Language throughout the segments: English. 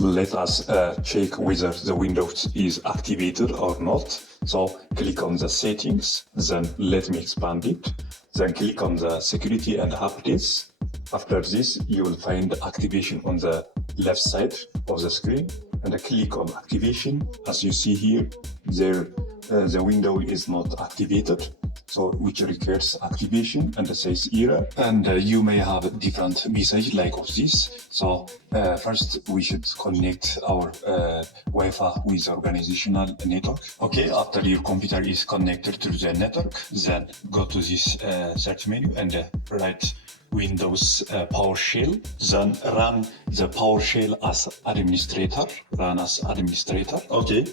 Let us check whether the Windows is activated or not. So click on the settings, then let me expand it. Then click on the security and updates. After this, you will find activation on the left side of the screen, and click on activation. As you see here, the window is not activated, so which requires activation, and it says error. And you may have a different message like of this. So first we should connect our Wi-Fi with organizational network. Okay, after your computer is connected to the network, then go to this search menu and write Windows PowerShell, then run the PowerShell as administrator, run as administrator. Okay,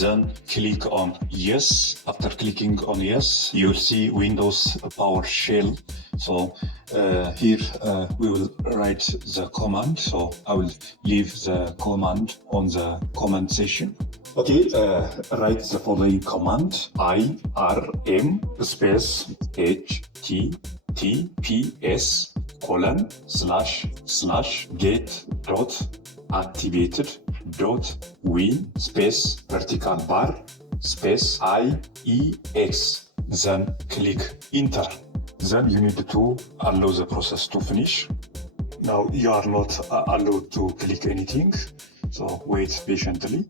then click on yes. After clicking on yes, you'll see Windows PowerShell. So here we will write the command. So I will leave the command on the command section. Okay, write the following command: IRM space https://get.activated.win space vertical bar space IEX. Then click enter. Then you need to allow the process to finish. Now you are not allowed to click anything, so wait patiently.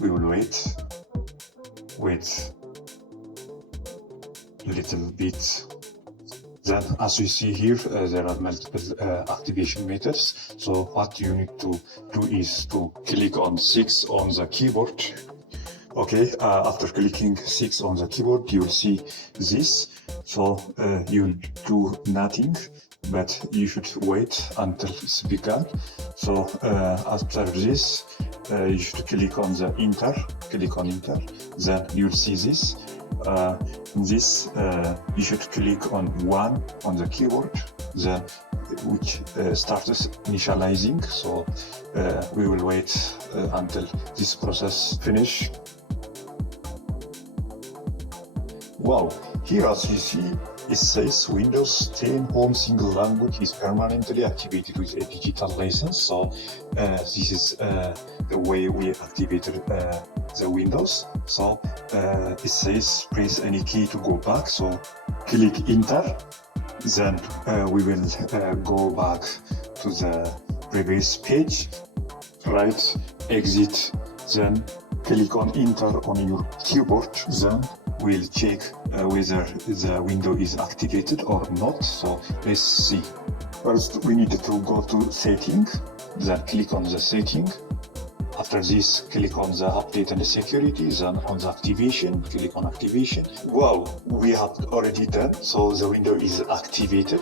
We will wait a little bit. Then, as you see here, there are multiple activation methods. So what you need to do is to click on 6 on the keyboard. Okay, after clicking 6 on the keyboard, you will see this. So you'll do nothing, but you should wait until it's begun. So after this, you should click on the enter, click on enter, then you'll see this. You should click on 1 on the keyboard, then which starts initializing. So we will wait until this process finish. Wow, here as you see, it says Windows 10 Home Single Language is permanently activated with a digital license. So this is the way we activated the Windows. So it says press any key to go back. So click enter. Then we will go back to the previous page. Write exit. Then click on enter on your keyboard. Then we'll check whether the window is activated or not. So let's see. First, we need to go to setting, then click on the setting. After this, click on the update and the security, then on the activation, click on activation. Wow, we have already done. So the window is activated.